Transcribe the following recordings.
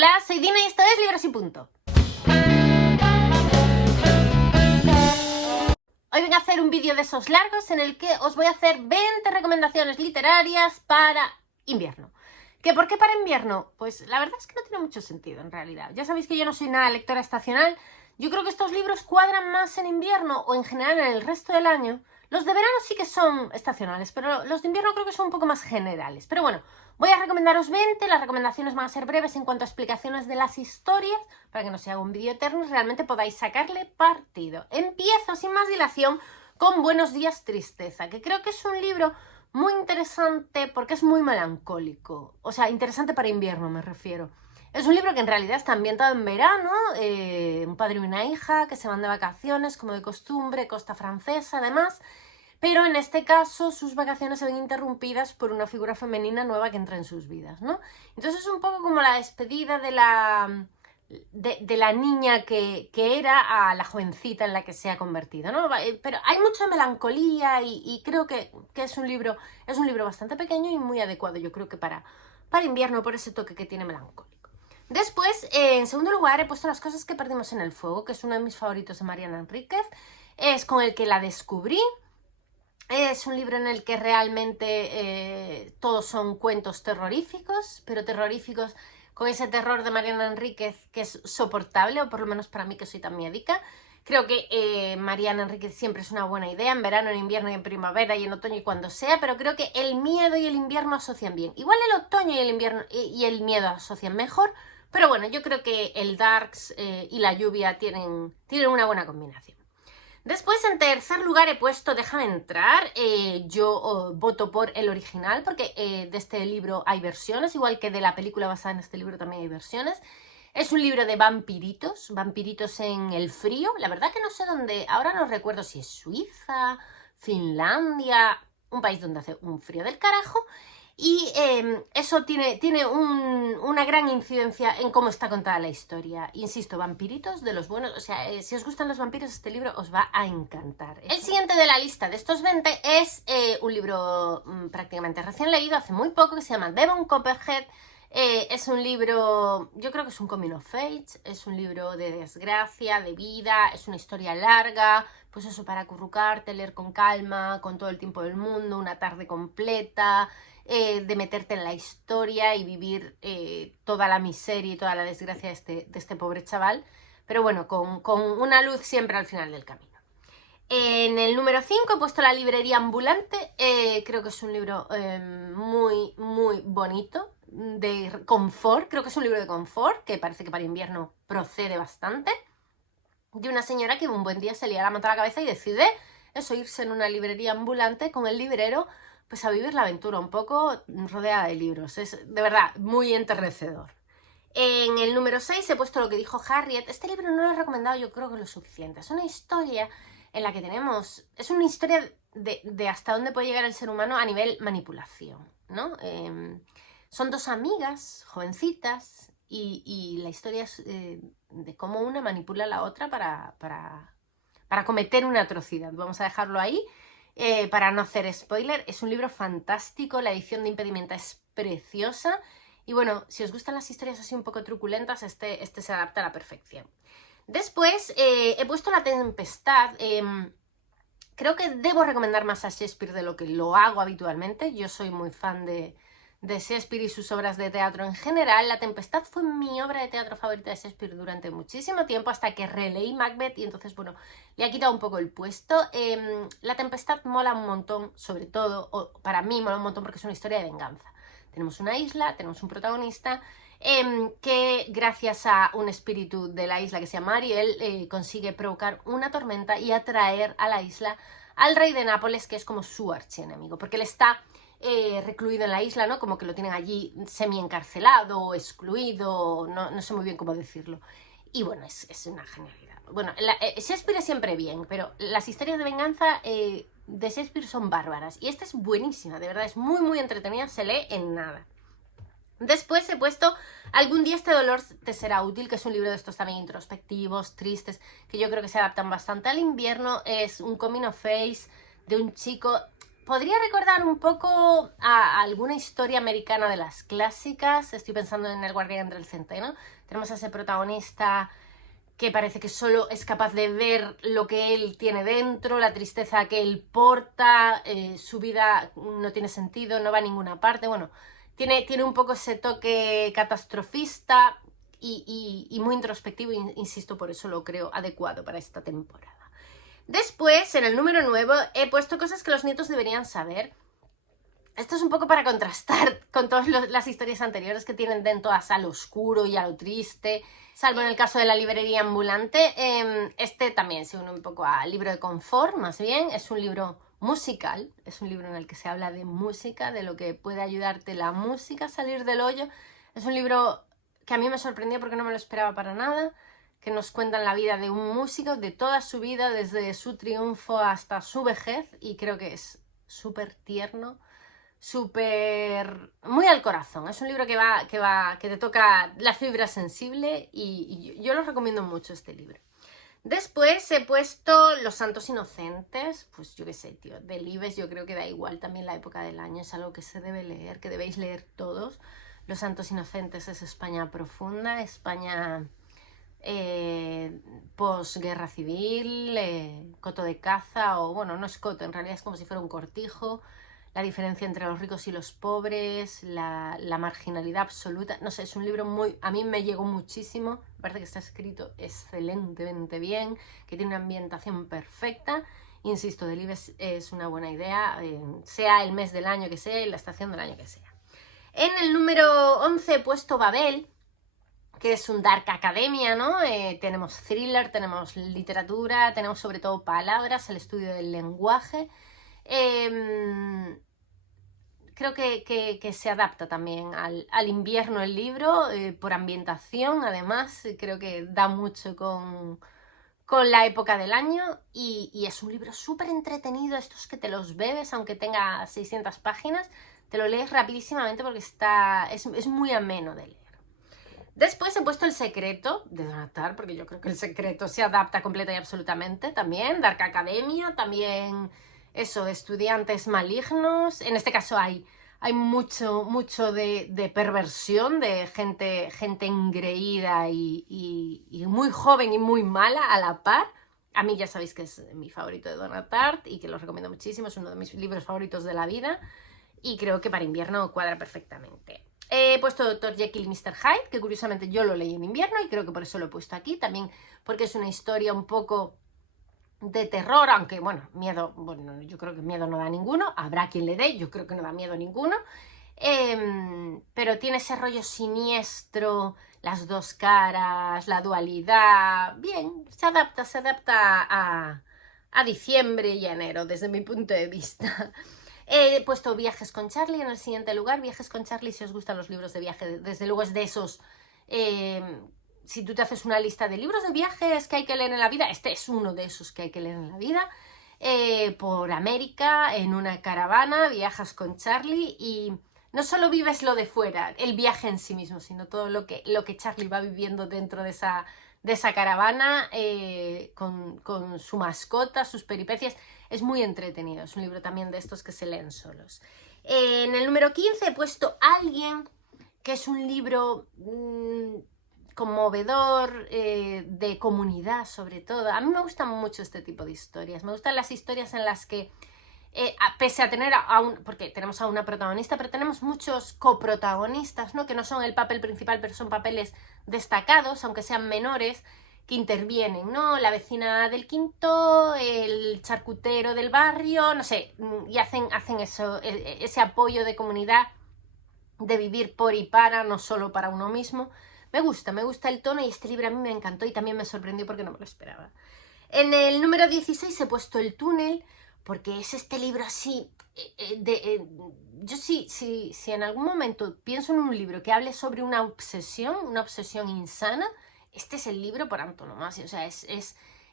Hola, soy Dina y esto es Libros y Punto. Hoy vengo a hacer un vídeo de esos largos en el que os voy a hacer 20 recomendaciones literarias para invierno. ¿Que por qué para invierno? Pues la verdad es que no tiene mucho sentido en realidad. Ya sabéis que yo no soy nada lectora estacional. Yo creo que estos libros cuadran más en invierno o en general en el resto del año. Los de verano sí que son estacionales, pero los de invierno creo que son un poco más generales. Pero bueno, voy a recomendaros 20, las recomendaciones van a ser breves en cuanto a explicaciones de las historias, para que no sea un vídeo eterno y realmente podáis sacarle partido. Empiezo sin más dilación con Buenos días, tristeza, que creo que es un libro muy interesante porque es muy melancólico. O sea, interesante para invierno me refiero. Es un libro que en realidad está ambientado en verano, un padre y una hija que se van de vacaciones, como de costumbre, costa francesa además, pero en este caso sus vacaciones se ven interrumpidas por una figura femenina nueva que entra en sus vidas, ¿no? Entonces es un poco como la despedida de la niña que era a la jovencita en la que se ha convertido, ¿no? Pero hay mucha melancolía y creo que es un libro bastante pequeño y muy adecuado, yo creo que para invierno, por ese toque que tiene melancólico. Después, en segundo lugar, he puesto Las cosas que perdimos en el fuego, que es uno de mis favoritos de Mariana Enríquez. Es con el que la descubrí. Es un libro en el que realmente todos son cuentos terroríficos, pero terroríficos con ese terror de Mariana Enríquez que es soportable, o por lo menos para mí que soy tan médica. Creo que Mariana Enríquez siempre es una buena idea, en verano, en invierno, y en primavera, y en otoño y cuando sea, pero creo que el miedo y el invierno asocian bien. Igual el otoño y el invierno y el miedo asocian mejor, pero bueno, yo creo que el darks y la lluvia tienen una buena combinación. Después, en tercer lugar, he puesto Déjame entrar. Yo voto por el original porque de este libro hay versiones, igual que de la película basada en este libro también hay versiones. Es un libro de vampiritos, vampiritos en el frío. La verdad que no sé dónde, ahora no recuerdo si es Suiza, Finlandia, un país donde hace un frío del carajo. Y eso tiene una gran incidencia en cómo está contada la historia. Insisto, vampiritos de los buenos. O sea, si os gustan los vampiros, este libro os va a encantar. El siguiente de la lista de estos 20 es un libro prácticamente recién leído, hace muy poco, que se llama Devon Copperhead. Es un libro, yo creo que es un coming of age, es un libro de desgracia, de vida, es una historia larga, pues eso, para acurrucarte, leer con calma, con todo el tiempo del mundo, una tarde completa, de meterte en la historia y vivir toda la miseria y toda la desgracia de este pobre chaval, pero bueno, con una luz siempre al final del camino. En el número 5 he puesto La librería ambulante. Creo que es un libro muy, muy bonito, de confort. Creo que es un libro de confort, que parece que para invierno procede bastante. De una señora que un buen día se lía la manta a la cabeza y decide eso, irse en una librería ambulante con el librero, pues a vivir la aventura un poco rodeada de libros. Es de verdad muy enternecedor. En el número 6 he puesto Lo que dijo Harriet. Este libro no lo he recomendado yo creo que lo suficiente. Es una historia en la que tenemos... Es una historia de hasta dónde puede llegar el ser humano a nivel manipulación, ¿no? Son dos amigas, jovencitas, y la historia es de cómo una manipula a la otra para cometer una atrocidad. Vamos a dejarlo ahí para no hacer spoiler. Es un libro fantástico, la edición de Impedimenta es preciosa. Y bueno, si os gustan las historias así un poco truculentas, este se adapta a la perfección. Después he puesto La tempestad. Creo que debo recomendar más a Shakespeare de lo que lo hago habitualmente. Yo soy muy fan de Shakespeare y sus obras de teatro en general. La tempestad fue mi obra de teatro favorita de Shakespeare durante muchísimo tiempo, hasta que releí Macbeth y entonces, bueno, le ha quitado un poco el puesto. La tempestad mola un montón, sobre todo, o para mí mola un montón porque es una historia de venganza. Tenemos una isla, tenemos un protagonista que gracias a un espíritu de la isla que se llama Ariel consigue provocar una tormenta y atraer a la isla al rey de Nápoles, que es como su archienemigo, porque él está recluido en la isla, ¿no? Como que lo tienen allí semi-encarcelado, excluido, no sé muy bien cómo decirlo. Y bueno, es una genialidad. Bueno, Shakespeare es siempre bien, pero las historias de venganza de Shakespeare son bárbaras. Y esta es buenísima, de verdad, es muy, muy entretenida, se lee en nada. Después he puesto Algún día este dolor te será útil, que es un libro de estos también introspectivos, tristes, que yo creo que se adaptan bastante al invierno. Es un coming of age de un chico, podría recordar un poco a alguna historia americana de las clásicas. Estoy pensando en El guardián entre el centeno. Tenemos a ese protagonista que parece que solo es capaz de ver lo que él tiene dentro, la tristeza que él porta, su vida no tiene sentido, no va a ninguna parte. Bueno, tiene un poco ese toque catastrofista y muy introspectivo, insisto, por eso lo creo adecuado para esta temporada. Después, en el número 9, he puesto cosas que los nietos deberían saber. Esto es un poco para contrastar con todas las historias anteriores que tienden todas al oscuro y a lo triste, salvo en el caso de la librería ambulante. Este también se une un poco al libro de confort, más bien. Es un libro musical, es un libro en el que se habla de música, de lo que puede ayudarte la música a salir del hoyo. Es un libro que a mí me sorprendió porque no me lo esperaba para nada, que nos cuentan la vida de un músico, de toda su vida, desde su triunfo hasta su vejez, y creo que es súper tierno, súper... muy al corazón. Es un libro que te toca la fibra sensible y yo lo recomiendo mucho, este libro. Después he puesto Los Santos Inocentes, pues yo qué sé, tío, Delibes, yo creo que da igual también la época del año, es algo que se debe leer, que debéis leer todos. Los Santos Inocentes es España profunda, España posguerra civil, coto de caza, o bueno, no es coto, en realidad es como si fuera un cortijo, la diferencia entre los ricos y los pobres, la marginalidad absoluta. No sé, es un libro a mí me llegó muchísimo, me parece que está escrito excelentemente bien, que tiene una ambientación perfecta. Insisto, Delibes es una buena idea, sea el mes del año que sea y la estación del año que sea. En el número 11 he puesto Babel, que es un dark academia, ¿no? Tenemos thriller, tenemos literatura, tenemos sobre todo palabras, el estudio del lenguaje. Creo que se adapta también al invierno el libro, por ambientación, además, creo que da mucho con la época del año, y es un libro súper entretenido, estos que te los bebes, aunque tenga 600 páginas, te lo lees rapidísimamente porque es muy ameno de leer. Después he puesto El secreto de Donna Tartt, porque yo creo que El secreto se adapta completa y absolutamente también. Dark Academia, también eso, de estudiantes malignos. En este caso hay mucho de perversión, de gente engreída y muy joven y muy mala a la par. A mí ya sabéis que es mi favorito de Donna Tartt y que lo recomiendo muchísimo, es uno de mis libros favoritos de la vida y creo que para invierno cuadra perfectamente. He puesto Dr. Jekyll y Mr. Hyde, que curiosamente yo lo leí en invierno y creo que por eso lo he puesto aquí, también porque es una historia un poco de terror, aunque bueno, miedo, bueno, yo creo que miedo no da ninguno, habrá quien le dé, yo creo que no da miedo ninguno, pero tiene ese rollo siniestro, las dos caras, la dualidad, bien, se adapta a diciembre y a enero desde mi punto de vista. He puesto Viajes con Charlie en el siguiente lugar. Viajes con Charlie, si os gustan los libros de viaje, desde luego es de esos... si tú te haces una lista de libros de viajes que hay que leer en la vida, este es uno de esos que hay que leer en la vida. Por América, en una caravana, viajas con Charlie y no solo vives lo de fuera, el viaje en sí mismo, sino todo lo que Charlie va viviendo dentro de esa caravana, con su mascota, sus peripecias. Es muy entretenido, es un libro también de estos que se leen solos. En el número 15 he puesto Alguien, que es un libro conmovedor, de comunidad sobre todo. A mí me gustan mucho este tipo de historias, me gustan las historias en las que, pese a tener porque tenemos a una protagonista, pero tenemos muchos coprotagonistas, ¿no? Que no son el papel principal, pero son papeles destacados, aunque sean menores, que intervienen, ¿no? La vecina del quinto, el charcutero del barrio, no sé, y hacen eso, ese apoyo de comunidad, de vivir por y para, no solo para uno mismo. Me gusta el tono y este libro a mí me encantó y también me sorprendió porque no me lo esperaba. En el número 16 he puesto El túnel, porque es este libro así, yo sí en algún momento pienso en un libro que hable sobre una obsesión insana, este es el libro por antonomasia. O sea, es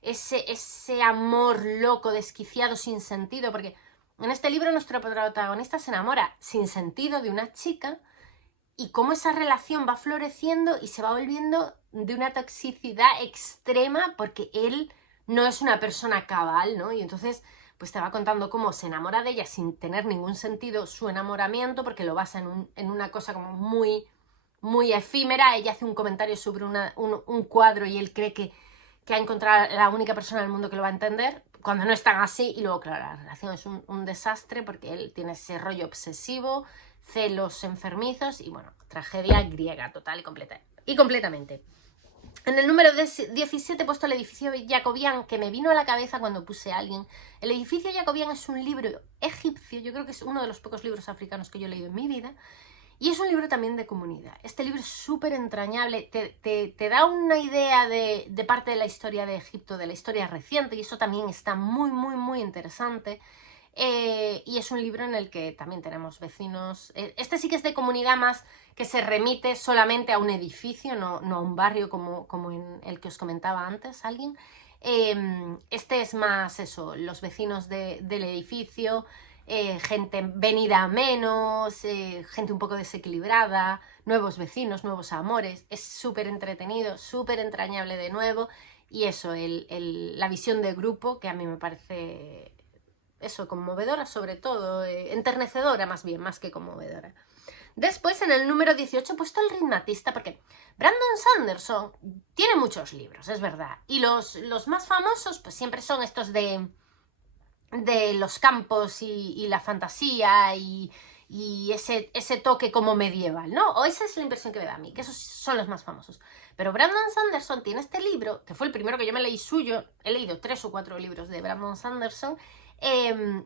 ese amor loco, desquiciado, sin sentido, porque en este libro nuestro protagonista se enamora sin sentido de una chica y cómo esa relación va floreciendo y se va volviendo de una toxicidad extrema porque él no es una persona cabal, ¿no? Y entonces pues te va contando cómo se enamora de ella sin tener ningún sentido su enamoramiento, porque lo basa en una cosa como muy, muy efímera. Ella hace un comentario sobre un cuadro y él cree que ha encontrado la única persona del mundo que lo va a entender, cuando no es tan así. Y luego, claro, la relación es un desastre porque él tiene ese rollo obsesivo, celos enfermizos y, bueno, tragedia griega total y completamente. En el número 17 he puesto el edificio Jacobian, que me vino a la cabeza cuando puse a alguien. El edificio Jacobian es un libro egipcio, yo creo que es uno de los pocos libros africanos que yo he leído en mi vida, y es un libro también de comunidad. Este libro es súper entrañable, te da una idea de parte de la historia de Egipto, de la historia reciente, y eso también está muy, muy, muy interesante. Y es un libro en el que también tenemos vecinos. Este sí que es de comunidad, más que se remite solamente a un edificio, no a un barrio como en el que os comentaba antes alguien. Este es más eso, los vecinos del edificio, gente venida a menos, gente un poco desequilibrada, nuevos vecinos, nuevos amores. Es súper entretenido, súper entrañable de nuevo. Y eso, la visión de grupo, que a mí me parece eso, conmovedora sobre todo, enternecedora más bien, más que conmovedora. Después, en el número 18 he puesto El ritmatista, porque Brandon Sanderson tiene muchos libros, es verdad, y los más famosos pues siempre son estos de los campos y la fantasía y ese toque como medieval, ¿no? O esa es la impresión que me da a mí, que esos son los más famosos. Pero Brandon Sanderson tiene este libro, que fue el primero que yo me leí suyo. He leído 3 o 4 libros de Brandon Sanderson,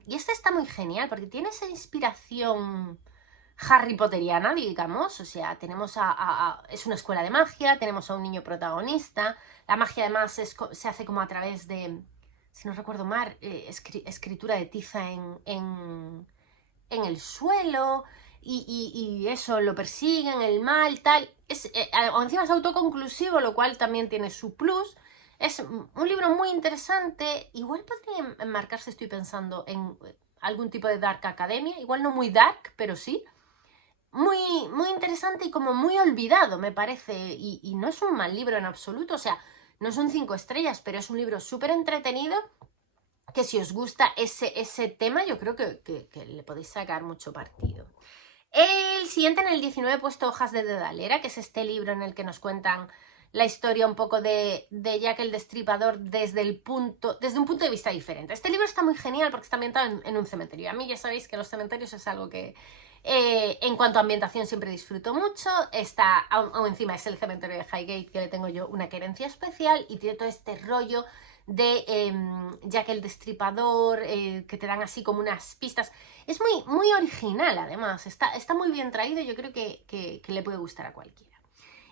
y este está muy genial porque tiene esa inspiración Harry Potteriana, digamos. O sea, tenemos es una escuela de magia, tenemos a un niño protagonista. La magia además se hace como a través de, si no recuerdo mal, escritura de tiza en el suelo, y eso, lo persiguen, el mal, tal. Encima es autoconclusivo, lo cual también tiene su plus. Es un libro muy interesante. Igual podría enmarcarse, estoy pensando, en algún tipo de dark academia. Igual no muy dark, pero sí. Muy, muy interesante y como muy olvidado, me parece. Y no es un mal libro en absoluto. O sea, no son 5 estrellas, pero es un libro súper entretenido, que si os gusta ese tema, yo creo que le podéis sacar mucho partido. El siguiente, en el 19, he puesto Hojas de Dedalera, que es este libro en el que nos cuentan la historia un poco de Jack el Destripador desde un punto de vista diferente. Este libro está muy genial porque está ambientado en un cementerio. A mí ya sabéis que los cementerios es algo que en cuanto a ambientación siempre disfruto mucho. Aún encima es el cementerio de Highgate, que le tengo yo una querencia especial, y tiene todo este rollo de Jack el Destripador, que te dan así como unas pistas. Es muy, muy original, además. Está muy bien traído. Yo creo que le puede gustar a cualquiera.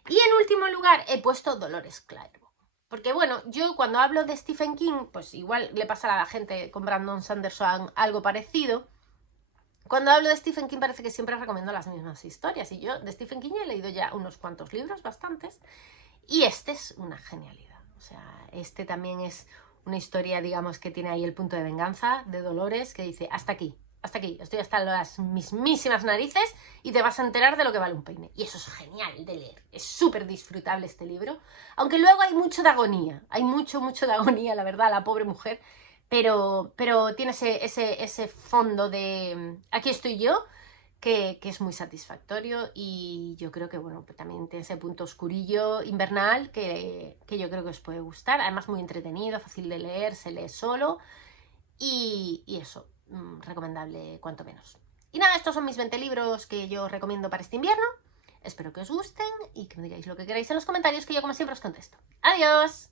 Y en último lugar he puesto Dolores Claiborne. Porque bueno, yo cuando hablo de Stephen King, pues igual le pasa a la gente con Brandon Sanderson algo parecido. Cuando hablo de Stephen King parece que siempre recomiendo las mismas historias. Y yo de Stephen King he leído ya unos cuantos libros, bastantes. Y este es una genialidad. O sea, este también es una historia, digamos, que tiene ahí el punto de venganza de Dolores, que dice, hasta aquí, estoy hasta las mismísimas narices y te vas a enterar de lo que vale un peine. Y eso es genial de leer, es súper disfrutable este libro, aunque luego hay mucho de agonía, hay mucho de agonía, la verdad, la pobre mujer, pero tiene ese fondo de aquí estoy yo, que es muy satisfactorio, y yo creo que bueno, pues también tiene ese punto oscurillo invernal que yo creo que os puede gustar. Además muy entretenido, fácil de leer, se lee solo, y eso, recomendable cuanto menos. Y nada, estos son mis 20 libros que yo recomiendo para este invierno. Espero que os gusten y que me digáis lo que queráis en los comentarios, que yo como siempre os contesto. ¡Adiós!